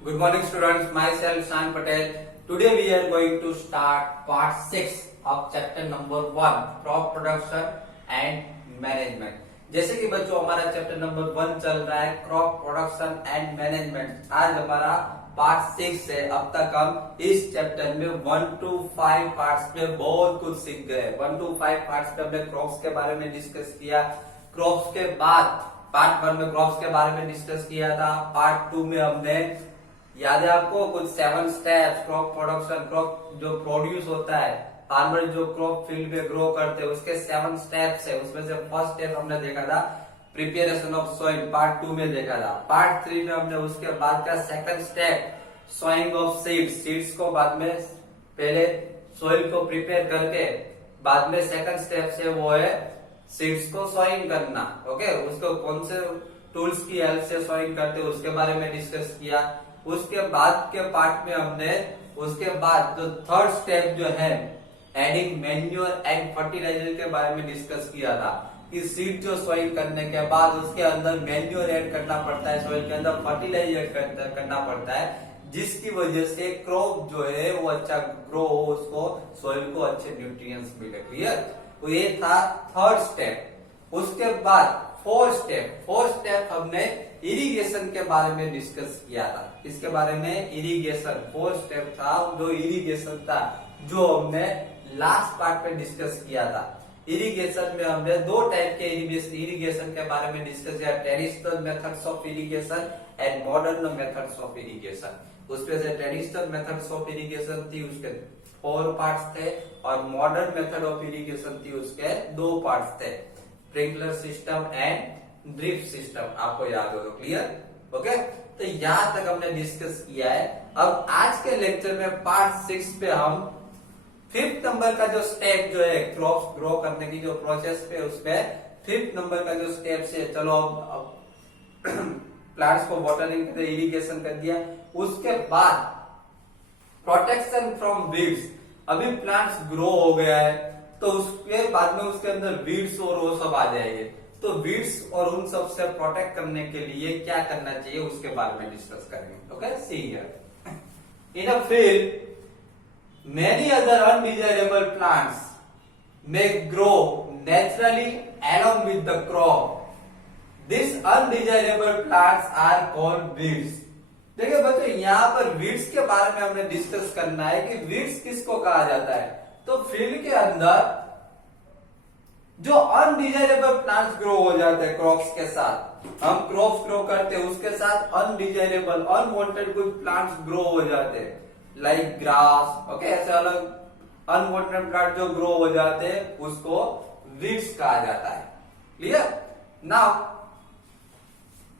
Good morning students, myself Shan Patel. Today we are going to start part 6 of chapter number 1 crop production and management. जैसे कि बच्चों हमारा chapter number 1 चल रहा है crop production and management. आज हमारा पार्ट 6 है। अब तक हम इस चैप्टर में 1 to 5 पार्ट्स में बहुत कुछ सीख गए। 1 to 5 पार्ट्स में हमने क्रॉप्स के बारे में डिस्कस किया। क्रॉप्स के बाद पार्ट 1 में क्रॉप्स के बारे में डिस्कस किया था। पार्ट 2 में हमने याद है आपको कुछ 7 स्टेप्स क्रॉप प्रोडक्शन, क्रॉप जो प्रोड्यूस होता है, फार्मर जो क्रॉप फील्ड में ग्रो करते हैं उसके 7 स्टेप्स है। उसमें से फर्स्ट स्टेप हमने देखा था प्रिपरेशन ऑफ सॉइल, पार्ट 2 में देखा था। पार्ट 3 में हमने उसके बाद का second step sowing of seeds, seeds को बाद में पहले सॉइल को प्रिपेयर करके बाद में सेकंड स्टेप से वो है सीड्स को सोइंग करना। ओके, उसको कौन से टूल्स की हेल्प से सोइंग करते हैं उसके बारे में डिस्कस किया। उसके बाद के पार्ट में हमने उसके बाद जो थर्ड स्टेप जो है एडिंग मैन्योर एंड फर्टिलाइजर के बारे में डिस्कस किया था कि सीड जो सोइल करने के बाद उसके अंदर मैन्योर ऐड करना पड़ता है, सोइल के अंदर फर्टिलाइजर करना पड़ता है, जिसकी वजह से क्रॉप जो है वो अच्छा ग्रो हो, उसको सोइल को अच्छे न्यूट्रिएंट्स मिले। क्लियर? तो ये था थर्ड स्टेप। उसके बाद फोर्थ स्टेप हमने इरिगेशन के बारे में डिस्कस किया था। इसके बारे में इरिगेशन फोर्थ स्टेप था, जो इरिगेशन था जो हमने लास्ट पार्ट में डिस्कस किया था। इरिगेशन में हमने दो टाइप के इरिगेशन के बारे में डिस्कस किया, traditional methods of irrigation and modern methods of irrigation. उसमें से ट्रेडिशनल मेथड्स ऑफ इरिगेशन थी, उसके 4 पार्ट्स थे, और मॉडर्न मेथड ऑफ इरिगेशन थी, उसके 2 पार्ट्स थे, sprinkler system and drip system. आपको याद हो? क्लियर? ओके, तो यहां तक हमने डिस्कस किया है। अब आज के लेक्चर में पार्ट 6 पे हम 5th नंबर का जो स्टेप जो है क्रॉप्स ग्रो करने की जो प्रोसेस पे, उसमें 5th नंबर का जो स्टेप से चलो अब प्लांट्स को वाटरिंग कर दिया, इरिगेशन कर दिया। उसके बाद प्रोटेक्शन फ्रॉम वीड्स। अभी प्लांट्स ग्रो हो गया है तो उसके बाद में उसके अंदर वीड्स और वो सब आ जाएंगे, तो वीड्स और उन सब से प्रोटेक्ट करने के लिए क्या करना चाहिए उसके बारे में डिस्कस करेंगे। Okay, see here in a field many other undesirable plants may grow naturally along with the crop. These undesirable plants are called weeds. देखिए बच्चों, यहाँ पर वीड्स के बारे में हमने डिस्कस करना है कि वीड्स किसको कहा जाता है। तो फील्ड के अंदर जो अनडिजायरेबल प्लांट्स ग्रो हो जाते हैं क्रॉप्स के साथ, हम क्रॉप्स ग्रो करते हैं उसके साथ अनडिजायरेबल अनवांटेड कुछ प्लांट्स ग्रो हो जाते हैं, लाइक ग्रास। ओके, ऐसे अलग अनवांटेड प्लांट जो ग्रो हो जाते हैं उसको वीड्स कहा जाता है। Clear? Now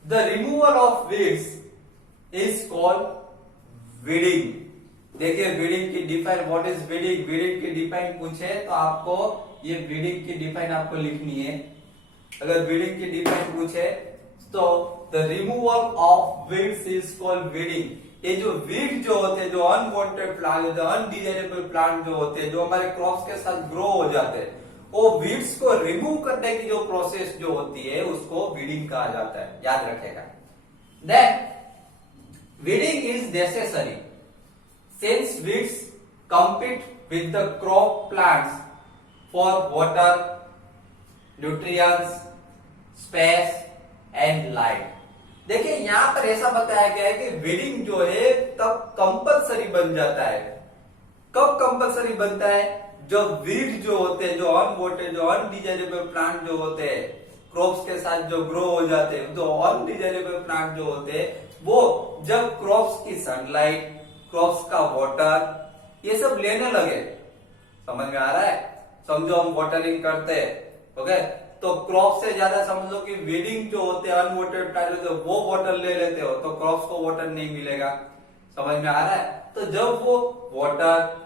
the removal of weeds is called weeding. देखिए वीडिंग की define, what is weeding? Weeding की डिफाइन पूछे तो आपको ये वीडिंग की डिफाइन आपको लिखनी है। अगर वीडिंग की डिफाइन पूछे तो the removal of weeds is called weeding. ये जो वीड जो होते हैं, जो अनवांटेड प्लांट, जो अनडिजायरेबल प्लांट जो होते हैं, जो हमारे क्रॉप्स के साथ ग्रो हो जाते हैं, वो वीड्स को रिमूव करने की जो प्रोसेस जो होती है उसको वीडिंग कहा जाता है। याद रखेगा। Then weeding is necessary since weeds compete with the crop plants for water, nutrients, space and light. देखिए यहां पर ऐसा बताया गया है कि वीडिंग जो है तब कंपलसरी बन जाता है। कब कंपलसरी बनता है? जब वीड जो होते हैं, जो अनवांटेड, जो अनडिजायरेबल प्लांट जो होते हैं क्रॉप्स के साथ जो ग्रो हो जाते हैं, जो अनडिजायरेबल प्लांट जो होते हैं, वो जब क्रॉप्स की सनलाइट, क्रॉप्स का वाटर, ये सब लेने लगे। समझ में आ रहा है? समझो हम वाटरिंग करते हैं, ओके, तो क्रॉप से ज्यादा समझ लो कि वीडिंग जो होते हैं अनवांटेड प्लांट होते हैं, वो वाटर ले लेते हो तो क्रॉप्स को वाटर नहीं मिलेगा। समझ में आ रहा है? तो जब वो वाटर,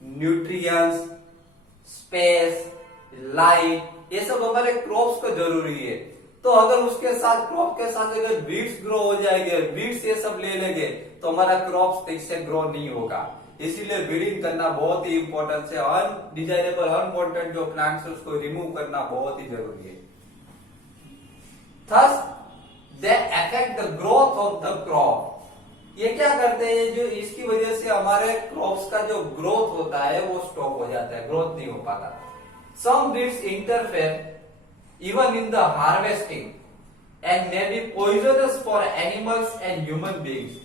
न्यूट्रिएंट्स, स्पेस, लाइट, ये सब हमारे क्रॉप्स को जरूरी है। तो अगर उसके साथ क्रॉप के साथ अगर वीड्स ग्रो हो जाएंगे, वीड्स ये सब ले लेंगे तो हमारा क्रॉप ठीक से ग्रो नहीं होगा। इसीलिए वीडिंग करना बहुत ही इंपॉर्टेंट है। अनडिजायरेबल अनवांटेड जो प्लांट्स है उसको रिमूव करना बहुत ही जरूरी है। Thus they affect the growth of the crop ये क्या करते हैं, जो इसकी वजह से हमारे क्रॉप्स का जो ग्रोथ होता है वो स्टॉप हो जाता है, ग्रोथ नहीं हो पाता। Some weeds interfere even in the harvesting and may be poisonous for animals and human beings.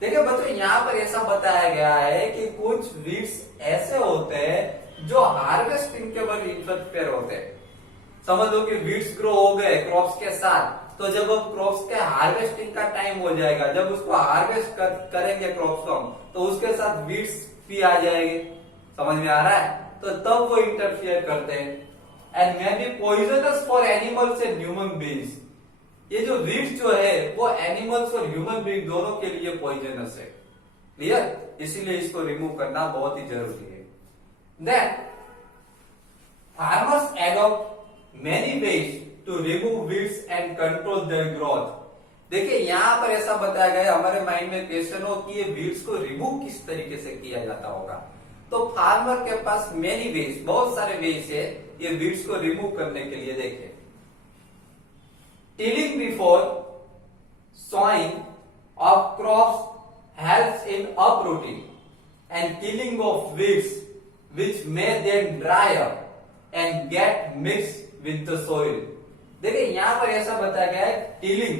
देखिए बच्चों, यहाँ पर ऐसा बताया गया है कि कुछ वीड्स ऐसे होते हैं जो हार्वेस्टिंग के बाद इंटरफेयर होते हैं। समझ लो कि वीड्स ग्रो हो गए क्रॉप्स के साथ, तो जब अब क्रॉप्स के हार्वेस्टिंग का टाइम हो जाएगा, जब उसको हार्वेस्ट करेंगे क्रॉप्स को हम, तो उसके साथ वीड्स भी आ जाएंगे। समझ में आ रहा है? तो तब वो इंटरफियर करते हैं। And may be poisonous for animals and human beings. ये जो वीड्स जो है वो एनिमल्स और ह्यूमन बीइंग दोनों के लिए पॉइजनस है। क्लियर? इसीलिए इसको रिमूव करना बहुत ही जरूरी है। Then farmers adopt many ways to remove weeds and control their growth। देखिए यहाँ पर ऐसा बताया गया है, हमारे माइंड में क्वेश्चन हो कि ये वीड्स को रिमूव किस तरीके से किया जाता होगा। तो फार्मर के पास मेनी वेज, बहुत सारे वेज है ये वीड्स को रिमूव करने के लिए। देखिए, tilling before sowing of crops helps in uprooting and killing of weeds which may then dry up and get mixed with the soil। देखिए यहां पर ऐसा बताया गया है, tilling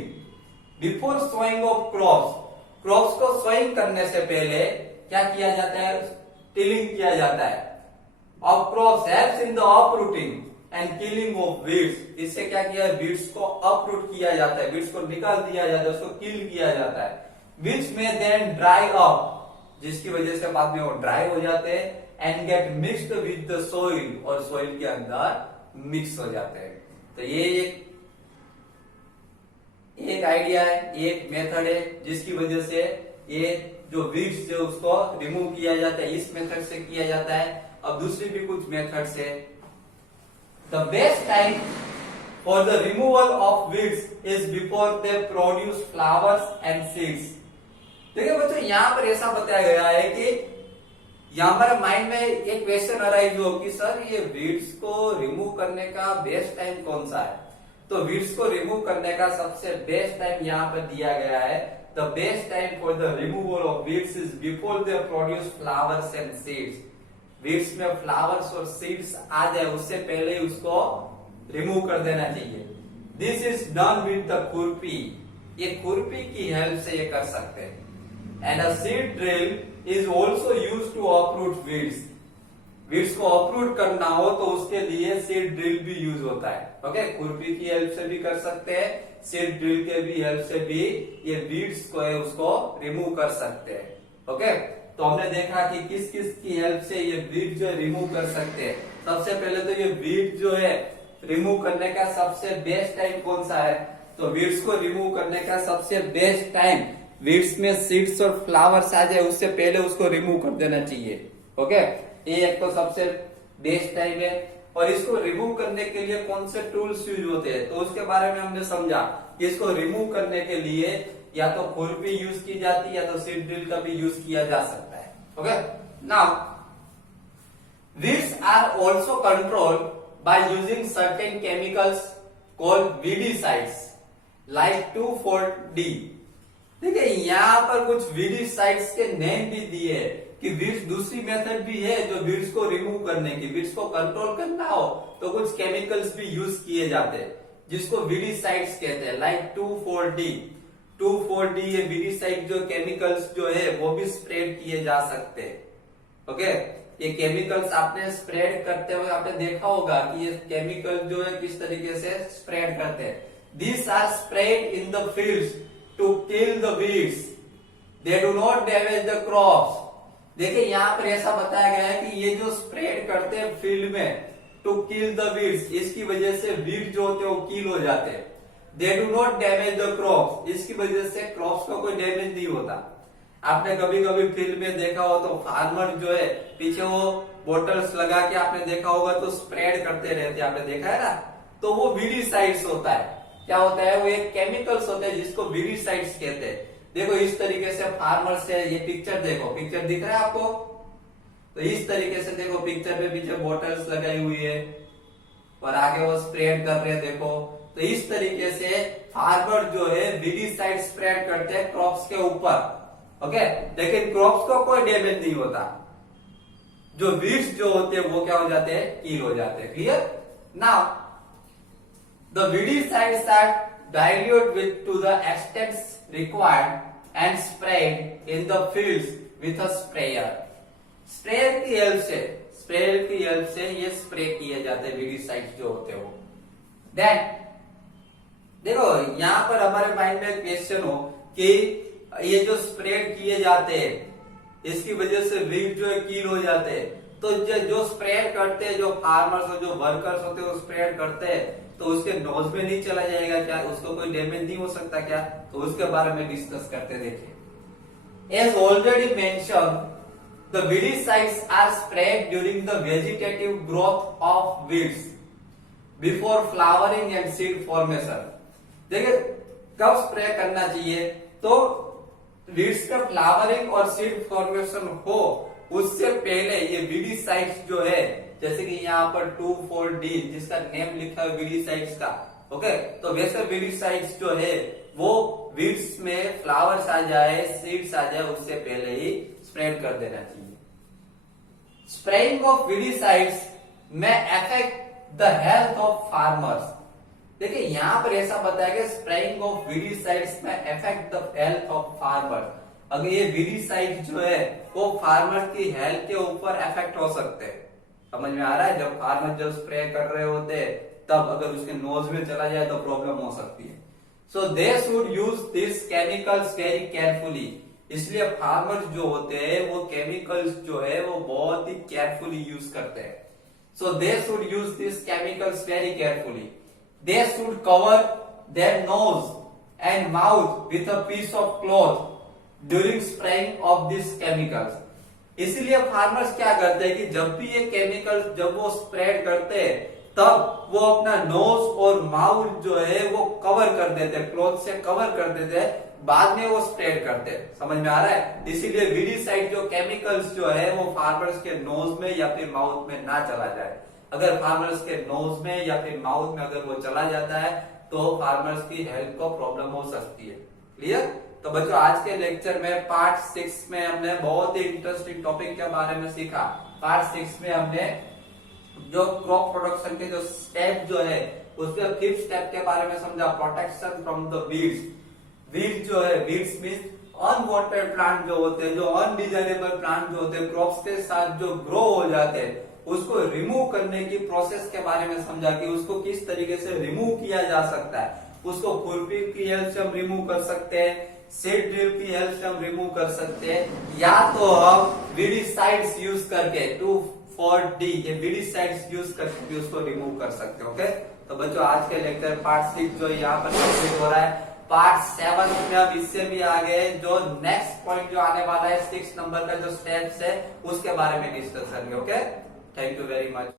before sowing of crops, crops को सोइंग करने से पहले क्या किया जाता है, टिलिंग किया जाता है। Of crops helps in the uprooting and killing of weeds. इससे क्या किया है, वीड्स को अपरूट किया जाता है, वीड्स को निकाल दिया जाता है, उसको किल किया जाता है। विच में देन ड्राई अप, जिसकी वजह से बाद में वो ड्राई हो जाते हैं, and gate mixed with the soil, और सोइल के अंदर मिक्स हो जाते हैं। तो ये एक आइडिया है, एक मेथड है जिसकी वजह से ये जो वीड्स जो उसको रिमूव किया जाता है, इस मेथड से किया जाता है। अब दूसरी भी कुछ मेथड्स है। The best time for the removal of weeds is before they produce flowers and seeds. देखिए बच्चों, यहाँ पर ऐसा बताया गया है कि यहाँ पर माइंड में एक क्वेश्चन अराइज हो कि सर ये वीड्स को रिमूव करने का बेस्ट टाइम कौन सा है। तो वीड्स को रिमूव करने का सबसे बेस्ट टाइम यहाँ पर दिया गया है, the best time for the removal of weeds is before they produce flowers and seeds. Weeds में फ्लावर्स और सीड्स आ जाए उससे पहले ही उसको रिमूव कर देना चाहिए। This is done with the खुरपी। ये खुरपी की हेल्प से ये कर सकते हैं। And a seed drill is also used to uproot weeds। Weeds को अपरूट करना हो तो उसके लिए सीड ड्रिल भी यूज होता है। ओके, खुरपी की हेल्प से भी कर सकते हैं, सीड ड्रिल के भी हेल्प से भी ये वीड्स को है उसको रिमूव कर सकते हैं। ओके, तो हमने देखा कि किस किस की हेल्प से ये वीड जो है रिमूव कर सकते हैं। सबसे पहले तो ये वीड जो है रिमूव करने का सबसे बेस्ट टाइम कौन सा है, तो वीड्स को रिमूव करने का सबसे बेस्ट टाइम वीड्स में सीड्स और फ्लावर्स आ जाए उससे पहले उसको रिमूव कर देना चाहिए। ओके, ये एक तो सबसे बेस्ट टाइम है। और इसको रिमूव करने के लिए कौन से टूल्स यूज होते हैं, तो उसके बारे में हमने समझा कि इसको रिमूव करने के लिए या तो खुरपी यूज की जाती है या तो सीड ड्रिल का भी यूज किया जा सकता है। Okay, now weeds are also controlled by using certain chemicals called weedicides like 2,4-D। देखिए यहाँ पर कुछ वीडीसाइड्स के नेम भी दिए हैं कि वीड्स दूसरी मेथड भी है जो वीड्स को रिमूव करने की, वीड्स को कंट्रोल करना हो तो कुछ केमिकल्स भी यूज किए जाते हैं जिसको वीडीसाइड्स कहते हैं, लाइक 2,4-D। 2,4-D ये वीडीसाइड जो केमिकल्स जो है वो भी स्प्रेड किए जा सकते हैं। ओके, ये केमिकल्स आपने स्प्रेड करते हुए आपने देखा होगा कि ये केमिकल जो है किस तरीके से स्प्रेड करते हैं। These are sprayed in the fields to kill the weeds. They do not damage the crops। देखिए यहाँ पर ऐसा बताया गया है कि ये जो स्प्रेड करते हैं फील्ड में टू किल द वीड्स, इसकी वजह से वीड जो होते हैं वो किल हो जाते हैं। They do not damage the crops, इसकी वजह से क्रॉप्स का कोई डैमेज नहीं होता। आपने कभी कभी फील्ड में देखा हो तो फार्मर जो है पीछे वो बोटल्स लगा के आपने देखा होगा तो स्प्रेड करते रहते हैं, आपने देखा है ना, तो वो वीडीसाइड्स होता है। क्या होता है, वो एक केमिकल्स होते हैं जिसको वीडीसाइड्स कहते हैं। देखो इस तरीके से फार्मर से ये पिक्चर देखो, पिक्चर दिख रहा है आपको, तो इस तरीके से देखो पिक्चर पे पीछे बोटल्स लगाई हुई है और आगे वो स्प्रेड कर रहे हैं। देखो तो इस तरीके से फार्मर जो है वीडीसाइड स्प्रेड करते हैं क्रॉप्स के ऊपर। ओके, लेकिन क्रॉप्स को कोई डैमेज नहीं होता। जो वीड्स जो होते हैं वो क्या हो जाते हैं, किल हो जाते हैं। Clear? Now the weedicides are diluted with to the extent required and sprayed in the fields with a sprayer। Sprayer की हेल्प से ये स्प्रे किए जाते हैं वीडिसाइड्स जो होते हैं वो। देन देखो यहाँ पर हमारे माइंड में क्वेश्चन हो कि ये जो स्प्रेड किए जाते हैं इसकी वजह से वीड जो है कील हो जाते हैं, तो जो स्प्रेड करते हैं, जो फार्मर्स और जो वर्कर्स होते हैं वो स्प्रेड करते हैं, तो उसके नोज में नहीं चला जाएगा क्या, उसको कोई डैमेज नहीं हो सकता क्या? तो उसके बारे में डिस्कस करते देखिए। As already mention the weedicides are sprayed during the vegetative growth of weeds before flowering and seed formation। देखिए कब स्प्रे करना चाहिए, तो वीड्स का फ्लावरिंग और सीड फॉर्मेशन हो उससे पहले ये वीडिसाइड्स जो है, जैसे कि यहाँ पर 2,4-D जिसका नेम लिखा है वीडिसाइड्स का, ओके, तो वैसे वीडिसाइड्स जो है वो वीड्स में फ्लावर्स आ जाए, सीड्स आ जाए उससे पहले ही स्प्रेड कर देना चाहिए। स्प्रेइंग ऑफ वीडिसाइड्स में affect the health of farmers. देखिए यहाँ पर ऐसा बताया कि स्प्रेइंग ऑफ वीडिसाइड्स में affect the health of farmers. अगर ये वीडिसाइड जो है वो फार्मर की हेल्थ के ऊपर अफेक्ट हो सकते हैं। समझ में आ रहा है? जब फार्मर जब स्प्रे कर रहे होते हैं तब अगर उसके नोज में चला जाए तो प्रॉब्लम हो सकती है। So they should use this chemicals very carefully. इसलिए फार्मर्स जो होते हैं वो केमिकल्स जो है वो बहुत ही केयरफुली यूज करते हैं। So they should use this chemicals very carefully. They should cover their nose and mouth with a piece of cloth during spraying of these chemicals। इसलिए फार्मर्स क्या करते हैं कि जब भी ये केमिकल्स जब वो स्प्रेड करते हैं तब वो अपना नोज और माउथ जो है वो कवर कर देते हैं, क्लॉथ से कवर कर देते हैं, बाद में वो स्प्रेड करते हैं। समझ में आ रहा है? इसीलिए वीडिसाइड जो केमिकल्स जो है वो फार्मर्स के नोज में या फिर माउथ में ना चला जाए। अगर फार्मर्स के नोज में या फिर माउथ में अगर वो चला जाता है तो फार्मर्स की हेल्थ को प्रॉब्लम हो सकती है। क्लियर? तो बच्चों आज के लेक्चर में पार्ट 6 में हमने बहुत ही इंटरेस्टिंग टॉपिक के बारे में सीखा। पार्ट 6 में हमने जो क्रॉप प्रोडक्शन के जो स्टेप जो है उसके 5th स्टेप के बारे में समझा, protection from the weeds. Weed जो है, वीड्स मींस अनवांटेड प्लांट जो होते हैं, जो अनडिजायरेबल प्लांट जो होते हैं, क्रॉप्स के साथ जो ग्रो हो जाते हैं उसको रिमूव करने की प्रोसेस के बारे में समझा कि उसको किस तरीके से रिमूव किया जा सकता है। उसको खुरपी की हेल्प से हम रिमूव कर सकते हैं, सीड ड्रिल की हेल्प से हम रिमूव कर सकते हैं, या तो हम वीडिसाइड्स यूज करके 2,4-D ये वीडिसाइड्स यूज करके उसको रिमूव कर सकते हैं। ओके, तो बच्चों आज के लेक्चर पार्ट 6 जो यहाँ पर कंप्लीट हो रहा है। पार्ट 7 में अब इससे भी आगे जो नेक्स्ट पॉइंट जो आने वाला है 6 नंबर का जो स्टेप्स है उसके बारे में डिस्कस करेंगे। Okay, thank you very much.